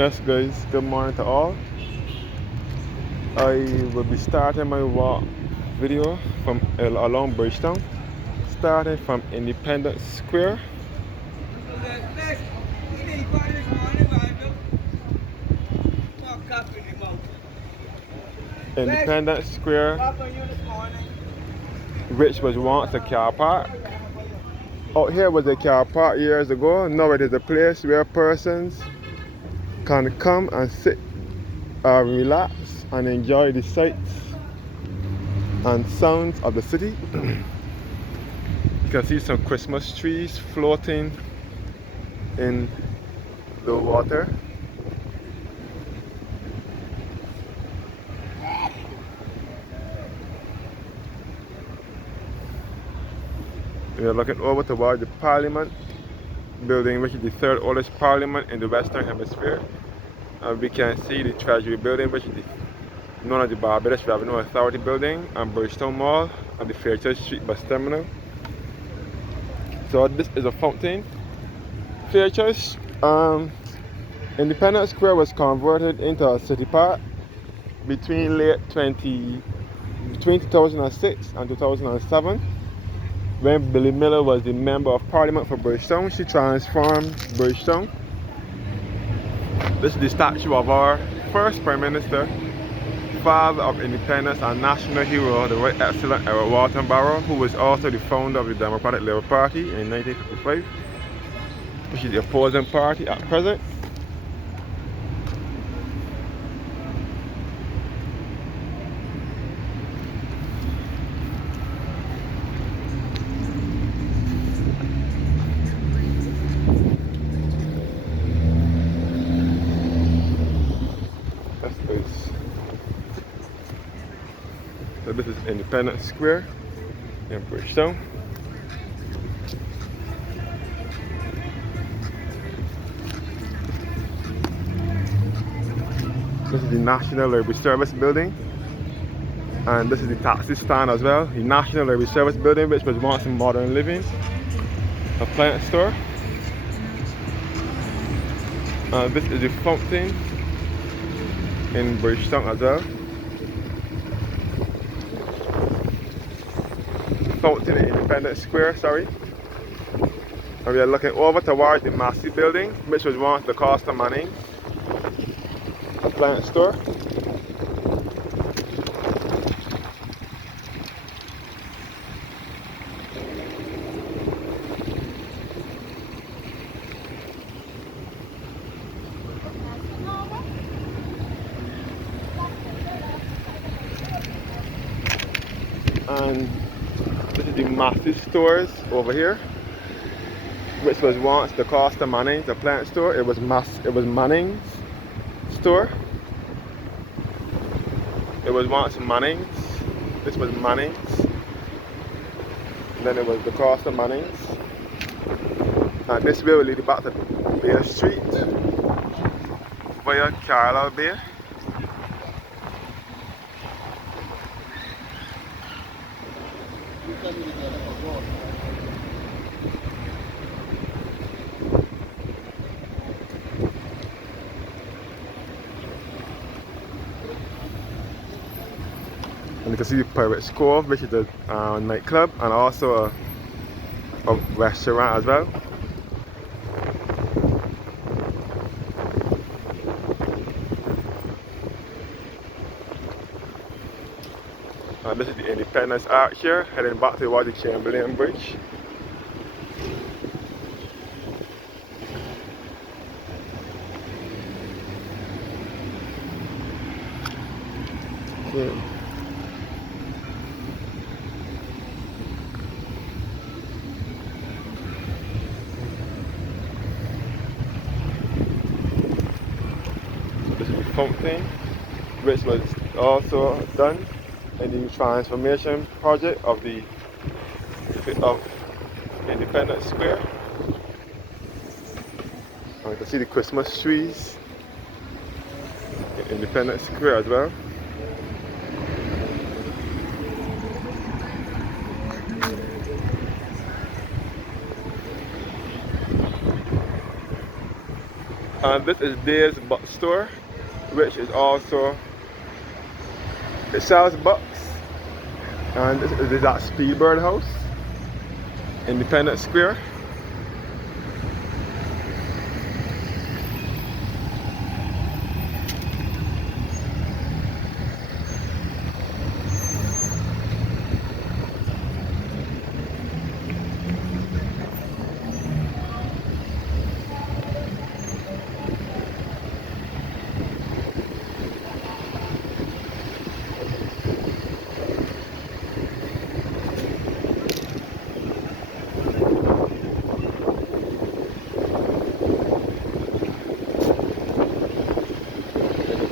Yes, guys, good morning to all. I will be starting my walk video from along Bridgetown, starting from Independence Square. Independence Square, which was once a car park. Out here was a car park years ago. Now it is a place where persons can come and sit, relax, and enjoy the sights and sounds of the city. You can see some Christmas trees floating in the water. We are looking over toward the Parliament building, which is the third oldest parliament in the Western Hemisphere. And we can see the Treasury building, which is known as the Barbados Revenue Authority building, and Bridgetown Mall and the Fairchurch Street bus terminal. So this is a fountain. Fairchurch, Independence Square was converted into a city park between 2006 and 2007. When Billy Miller was the Member of Parliament for Bridgetown, she transformed Bridgetown. This is the statue of our first Prime Minister, father of independence and national hero, the Right Excellent Edward Walton Barrow, who was also the founder of the Democratic Labour Party in 1955, which is the opposing party at present. So this is Independence Square in Bridgetown. This is the National Library Service building, and this is the taxi stand as well. The National Library Service building, which was once in Modern Living, a plant store. And this is the fountain in Bridgetown as well. Fountain in Independence Square, sorry. And we are looking over towards the Massey building, which was once the Costa Manning plant store. And this is the Massey stores over here, which was once the Costa Manning's, a plant store. It was Manning's store. It was once Manning's. This was Manning's. And then it was the Costa Manning's. And this way will lead back to Bay Street via Carlisle Bay. And you can see the Pirate Cove, which is a nightclub and also a restaurant as well. And this is the Independence Arch here, heading back towards the Chamberlain Bridge. Yeah. This is the fountain, which was also done in the transformation project of Independence Square. And you can see the Christmas trees in Independence Square as well. And this is Dave's Bookstore, which is also, it sells books. And this is that Speedbird House, Independence Square.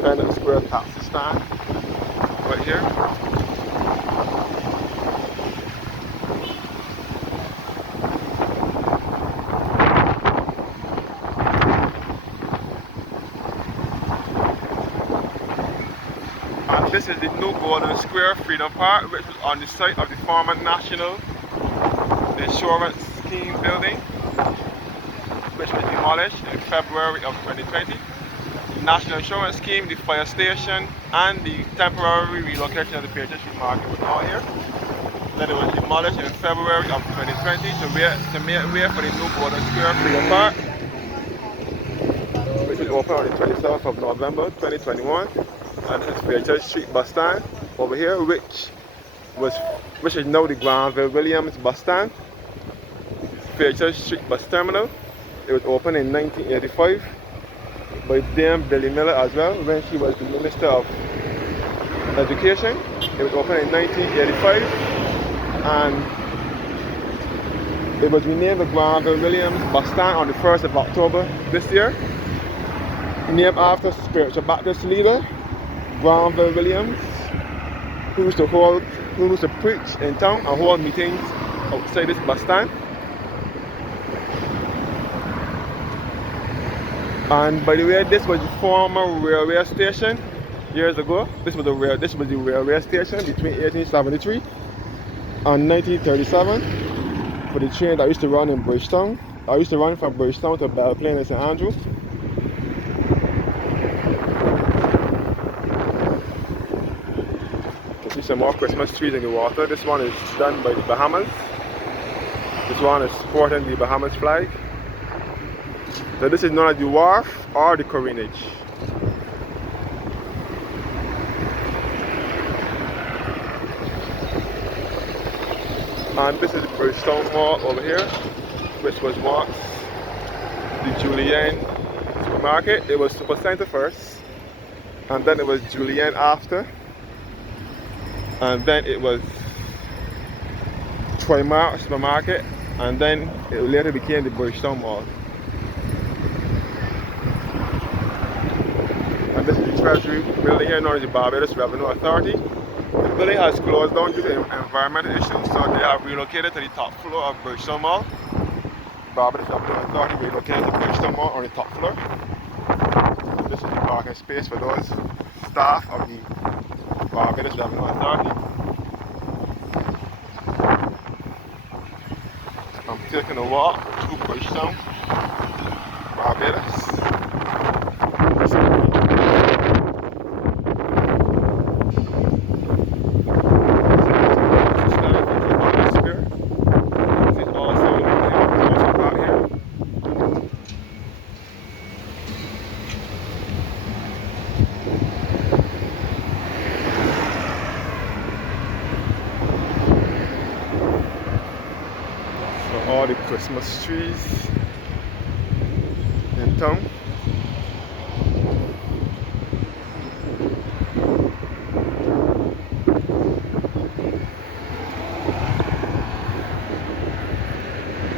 Independence Square taxi stand right here. And this is the new Golden Square Freedom Park, which was on the site of the former National Insurance Scheme building, which was demolished in February of 2020. The National Insurance Scheme, the fire station, and the temporary relocation of the Patriot Street Market was all here. Then it was demolished in February of 2020 to make way for the new Golden Square Freedom Park, which will open on the 27th of November 2021. And this is Bridgetown Street bus stand over here, which is now the Granville Williams bus stand. Bridgetown Street bus terminal. It was opened in 1985 by Dame Billy Miller as well, when she was the Minister of Education. It was opened in 1985 and it was renamed the Granville Williams bus stand on the 1st of October this year, named after spiritual Baptist leader Granville Williams, who used to preach in town and hold meetings outside this bus stand. And by the way, this was the former railway station years ago. This was the railway station between 1873 and 1937 for the train that used to run in Bridgetown. I used to run from Bridgetown to Belle Plaine and St. Andrew. You can see some more Christmas trees in the water. This one is done by the Bahamas. This one is sporting the Bahamas flag. So this is known as the wharf or the careenage. And this is the Bridgetown Mall over here, which was once the Julienne supermarket. It was Supercenter first, and then it was Julienne after, and then it was Trimark supermarket, and then it later became the Bridgetown Mall. And this is the Treasury building here known as the Barbados Revenue Authority. The building has closed down due to environmental issues, so they have relocated to the top floor of Bridgetown Mall. Barbados Revenue Authority relocated to Bridgetown Mall on the top floor. And this is the parking space for those staff of the Barbados Revenue Authority. I'm taking a walk through Bridgetown, Barbados. All the Christmas trees in town.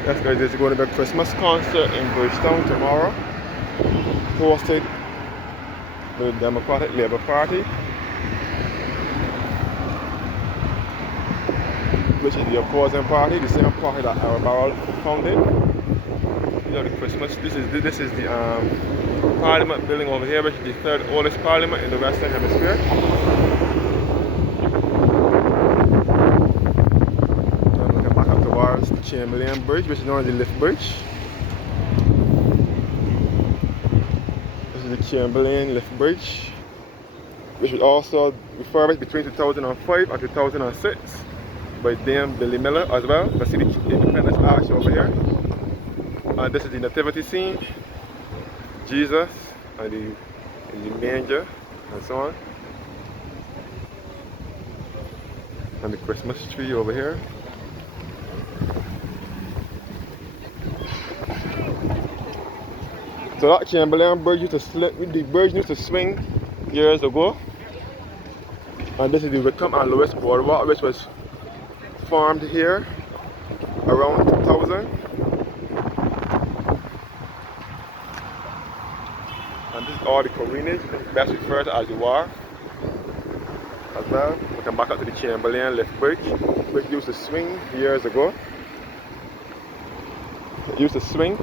Yes guys, there's going to be a Christmas concert in Bridgetown tomorrow, hosted by the Democratic Labour Party, which is the opposing party, the same party that our Barrel founded. These are the Christmas. This is the Parliament building over here, which is the third oldest Parliament in the Western Hemisphere. And looking back up towards the Chamberlain Bridge, which is known as the Lift Bridge. Chamberlain Lift Bridge, which was also refurbished between 2005 and 2006 by Dame Billy Miller as well. You can see the Independence Arch over here. And this is the nativity scene. Jesus and the manger and so on. And the Christmas tree over here. So that Chamberlain bridge used to swing years ago. And this is the Wickham and Lewis Boardwalk, which was formed here around 2000. And this is all the corinage, best referred to as the wharf as well. We come back up to the Chamberlain Lift Bridge, which used to swing years ago. It used to swing.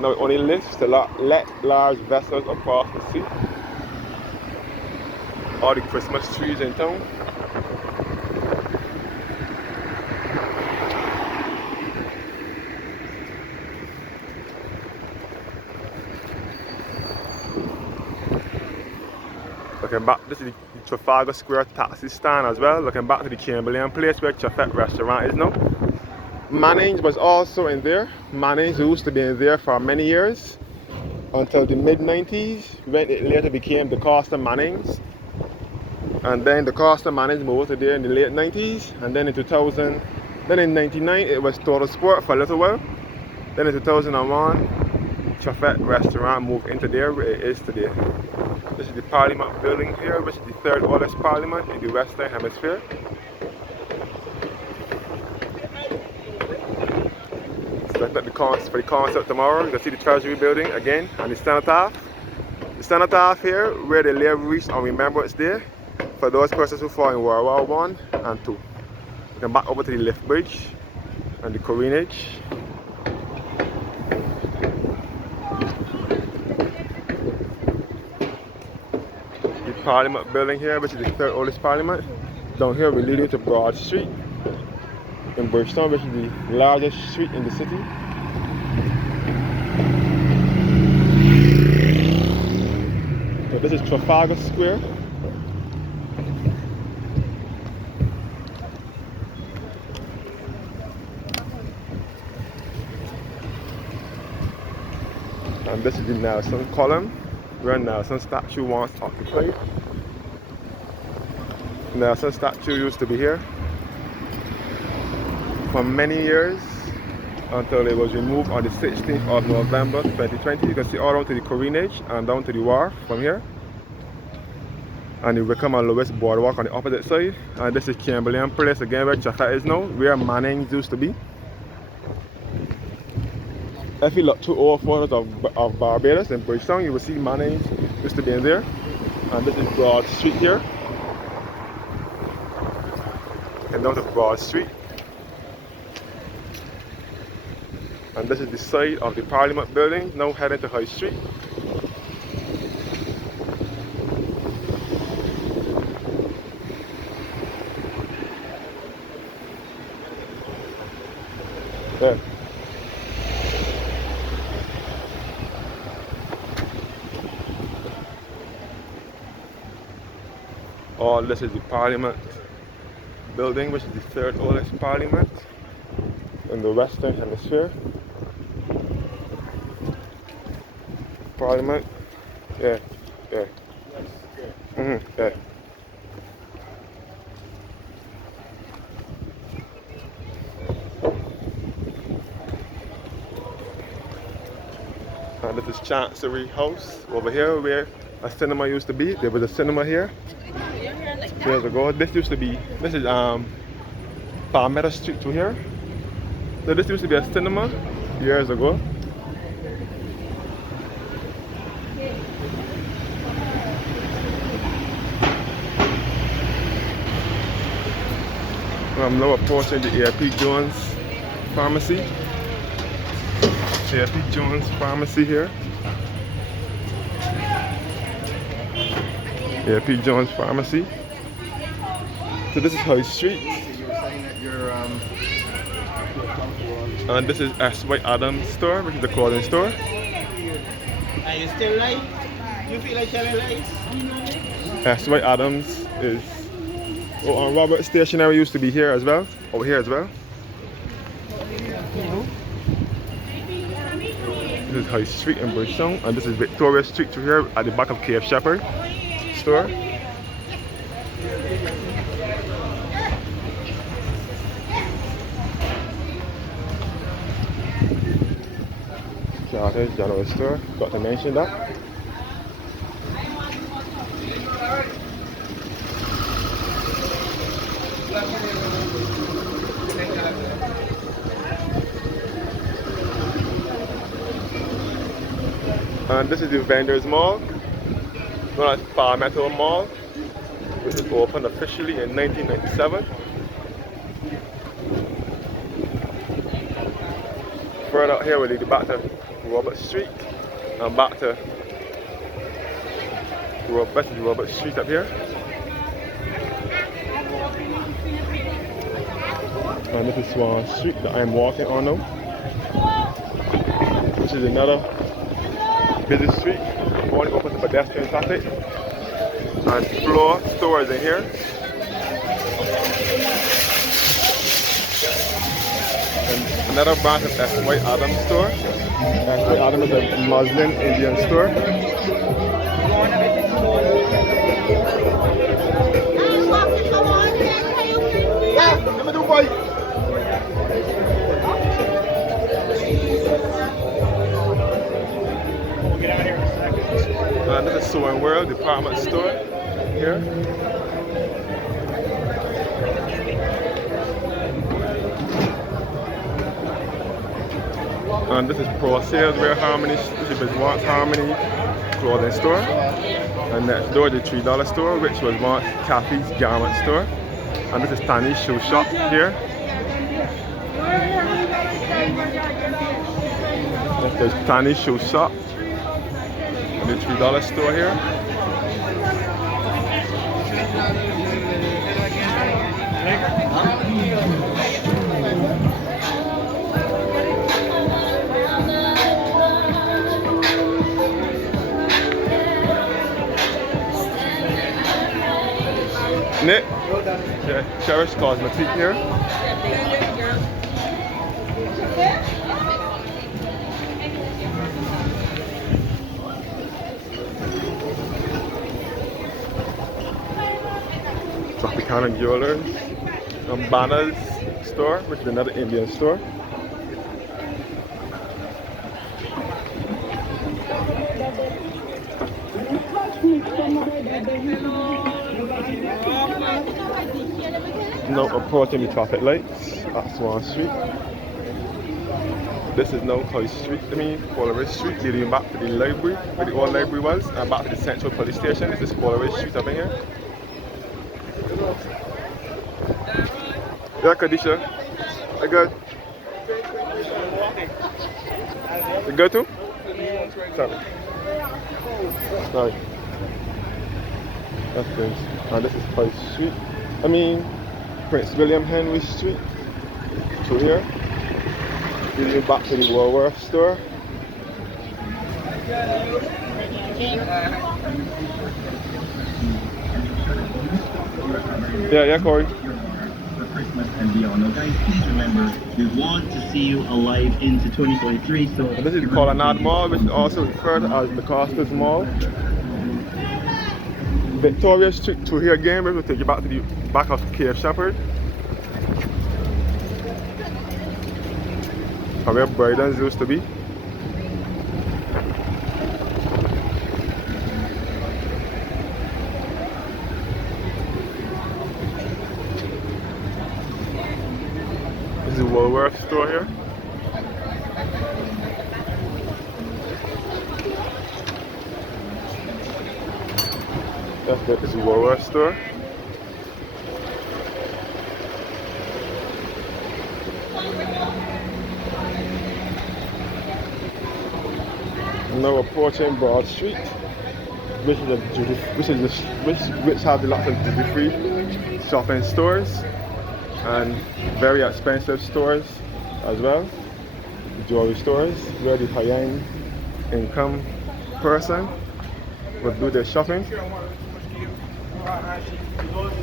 Now it only lifts to let large vessels across the sea. All the Christmas trees in town. Looking back, this is the Trafalgar Square taxi stand as well. Looking back to the Chamberlain place where Chafet restaurant is now. Manning's was also in there. Manning's used to be in there for many years until the mid-90s when it later became the Costa Manning's. And then the Costa Manning's moved to there in the late 90s. And then in 2000, then in 99 it was Total Sport for a little while. Then in 2001, Chafet restaurant moved into there where it is today. This is the Parliament building here, which is the third oldest parliament in the Western Hemisphere. For the concert tomorrow, you can see the Treasury building again and the cenotaph. The cenotaph here where they lay wreaths on Remembrance Day for those persons who fought in World War I and II. We come back over to the lift bridge and the corinage. The Parliament building here, which is the third oldest parliament. Down here we lead you to Broad Street in Bridgetown, which is the largest street in the city. So this is Trafalgar Square. And this is the Nelson column, where Nelson statue once occupied. Nelson statue used to be here for many years until it was removed on the 16th of November 2020. You can see all down to the corinage and down to the wharf from here. And the Wickham and Lewis Boardwalk on the opposite side. And this is Chamberlain Place again where Chafet is now, where Manning's used to be. If you look through all photos of Barbados in Bridgetown, you will see Manning's used to be in there. And this is Broad Street here. And down to Broad Street. And this is the side of the Parliament building, now heading to High Street. There. All this is the Parliament building, which is the third oldest parliament in the Western Hemisphere. Parliament, yeah. Yeah. And this is Chancery House over here where a cinema used to be. There was a cinema here years ago. This used to be, this is Palmetto Street to here. So this used to be a cinema years ago. I'm now approaching the A.P. Jones Pharmacy. A.P. Jones Pharmacy here. A.P. Jones Pharmacy. So this is High Street. You were saying that you're and this is S.Y. Adams store, which is the clothing store. Are you still live? You feel like telling lies? That's why Adams is. Oh, on Robert Stationery used to be here as well. Over here as well. This is High Street in Bridgetown, and this is Victoria Street through here at the back of KF Shepherd store. Charters General Store, got to mention that. And this is the Vendors Mall, known as Palmetto Mall, which was opened officially in 1997. Further out here we lead back to Robert Street and back to Robert Street up here. And this is Swan Street that I'm walking on now, which is another busy street, only open to pedestrian traffic, and floor stores in here. And another branch of S.Y. Adams store. S.Y. Adams is a Muslim Indian store. And this is Sewing World department store here. And this is Pro Sales Wear Harmony, this is once Harmony clothing store. And next door the $3 store, which was once Kathy's garment store. And this is Tanny's shoe shop here. There's Tanny's shoe shop. And the $3 store here. Nick, yeah, Cherish Cosmetic here. Tropicana Jewelers. Banners store, which is another Indian store. Now approaching the traffic lights at Swan Street. This is now High Street, Coleridge Street, leading back to the library, where the old library was, and back to the Central Police Station. This is Coleridge Street up in here. Yeah, Kadisha. I good. You good too? Sorry. Sorry. That's good. And this is High Street. Prince William Henry Street. Through here. Leading back to the Woolworth store. Yeah, Corey. Christmas and beyond. Okay, please remember, we want to see you alive into 2023. So and this is the Colonnade Mall, which is also referred to as the Costas Mall. Victoria Street through here again, we'll take you back to the back of KF Shepherd. Where Bridens used to be. This is the Woolworth store here. That's it, this is the Woolworth store. Now approaching Broad Street, which has lots of duty-free shopping stores and very expensive stores as well, jewelry stores, where the high-end income person will do their shopping.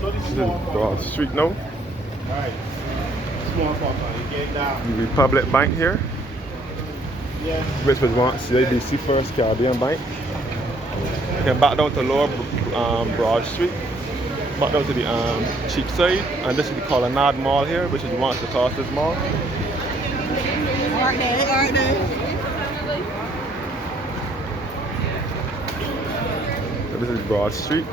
This is Broad Street now. The Republic Bank here, which was once CIBC First Caribbean Bank. You can back down to Lower Broad Street, back down to the cheap side, and this is the Colonnade Mall here, which is once the Costas Mall. So this is Broad Street.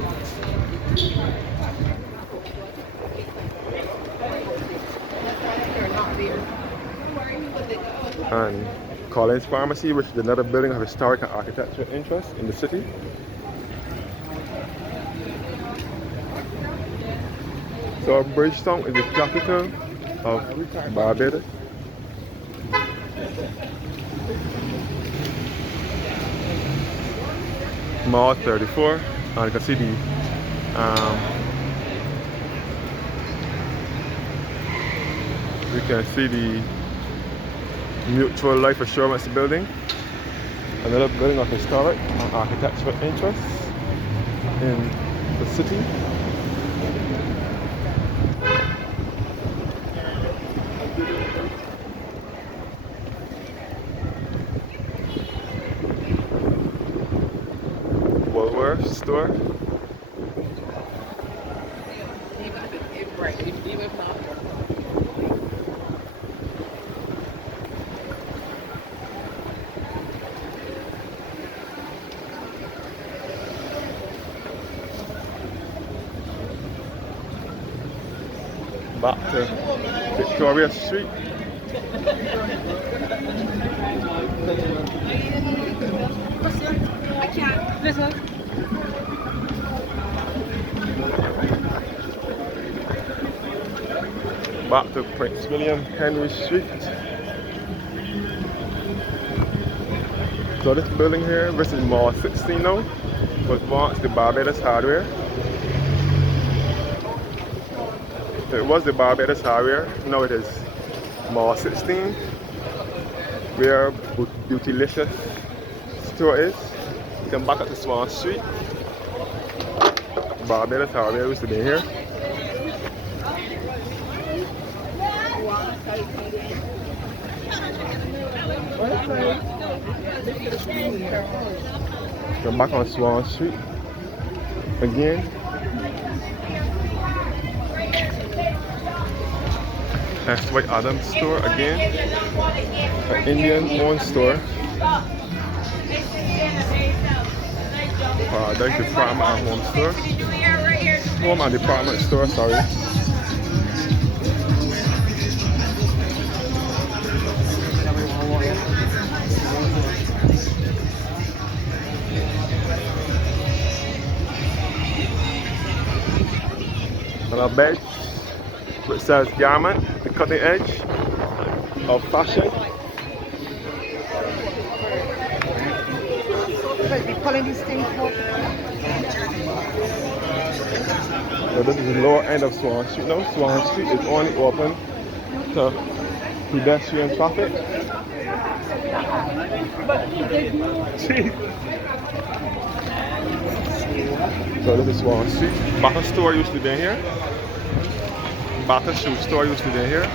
And Collins Pharmacy, which is another building of historic and architectural interest in the city. So Bridgetown is the capital of Barbados. Mall 34, and you can see the Mutual Life Assurance building, another building of historic and architectural interest in the city. Woolworth store. Back to Victoria Street. I can't. Listen. Back to Prince William Henry Street. So this building here, this is Mall 16 now, was once the Barbados Hardware. So it was the Barbados Hardware, now it is Mall 16, where Beautylicious store is. You can back up to Swan Street. Barbados Hardware used to be here. Come back on Swan Street again. That's White Adams store again. An Indian owned store. There's department and home store. Home and department store, sorry. And a bed which says garment, the cutting edge of fashion. So this is the lower end of Swan Street now. Swan Street is only open to pedestrian traffic. So this is Swan Street. Batter store used to be here. Batter shoe store used to be here.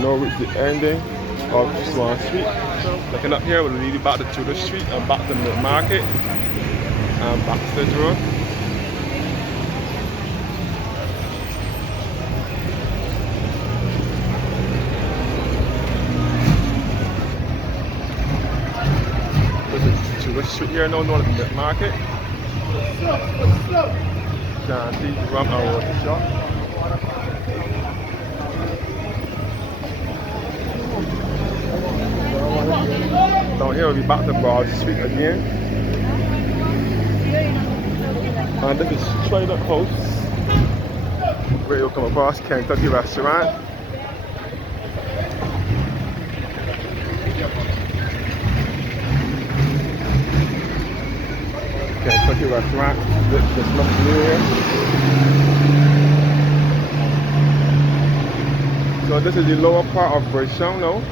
Now reach the ending of Swan Street. Looking up here, we'll lead you back to Tudor Street and back to Milk Market and Backstage Road. This is Tudor Street here, now known as Milk Market. Shanty, rum and water shop. Down here we'll be back to Broad Street again. And this is Trader House, where you'll come across Kentucky restaurant. Kentucky restaurant, this looks new here. So this is the lower part of Bridgetown now.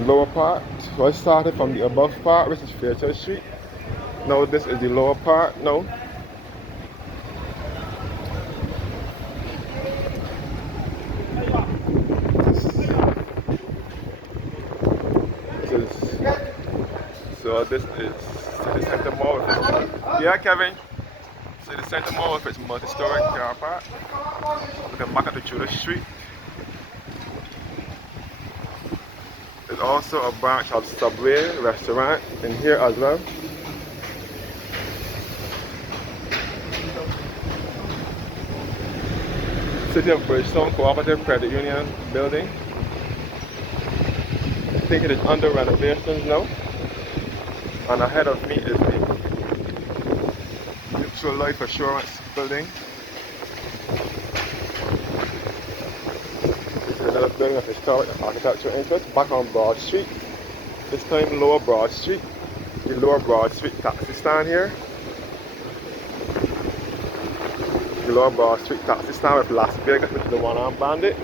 the lower part. So I started from the above part, which is Fairchild Street. Now this is the lower part now. This is City Center Mall with its, yeah, Kevin. City Center Mall with its multi-story car park. Looking back at the Judas Street. There's also a branch of Subway restaurant in here as well. City of Bridgetown Cooperative Credit Union building. I think it is under renovations now. And ahead of me is the Mutual Life Assurance building. This is another building of historic architectural interest back on Broad Street. This time Lower Broad Street. The Lower Broad Street taxi stand here. The Lower Broad Street taxi stand with Las Vegas, which is the one-armed bandit.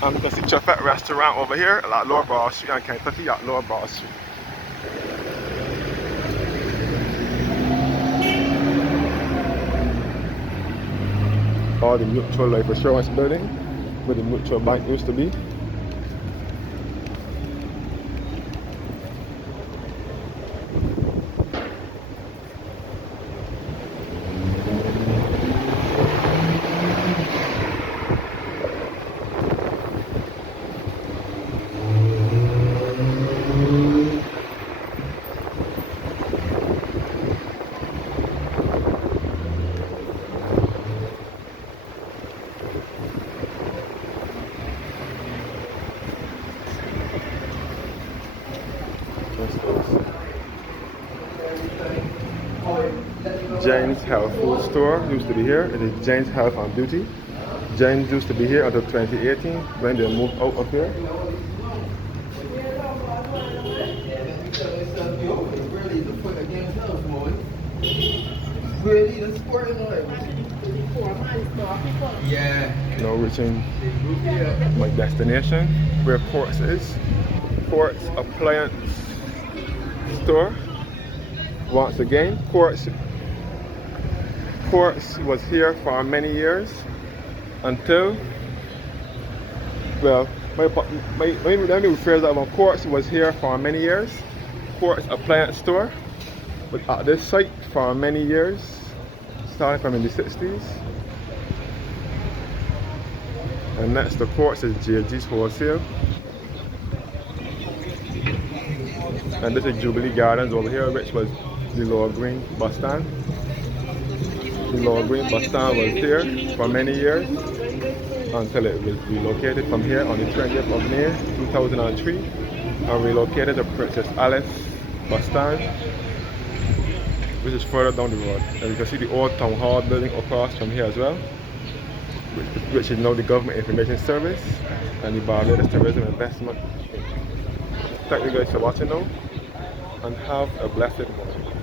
And you can see Chuffet restaurant over here at Lower Broad Street and Kentucky at Lower Broad Street. Or the Mutual Life Assurance building where the Mutual Bank used to be. Jane's Health Food Store used to be here. It is Jane's Health and Beauty. Jane's used to be here until 2018 when they moved out of here. Now reaching my destination where Quartz is. Quartz Appliance Store. Once again, Quartz was here for many years until, well, let me rephrase that one. Quartz was here for many years. Quartz Appliance Store was at this site for many years, starting from in the 60s. And next to Quartz is JG's Wholesale. And this is Jubilee Gardens over here, which was the Lower Green bus stand. The Lower Green bus stand was here for many years until it was relocated from here on the 20th of May 2003 and relocated to Princess Alice bus stand, which is further down the road. And you can see the old town hall building across from here as well, which is now the Government Information Service and the Barbados Tourism Investment. Thank you guys for watching now and have a blessed morning.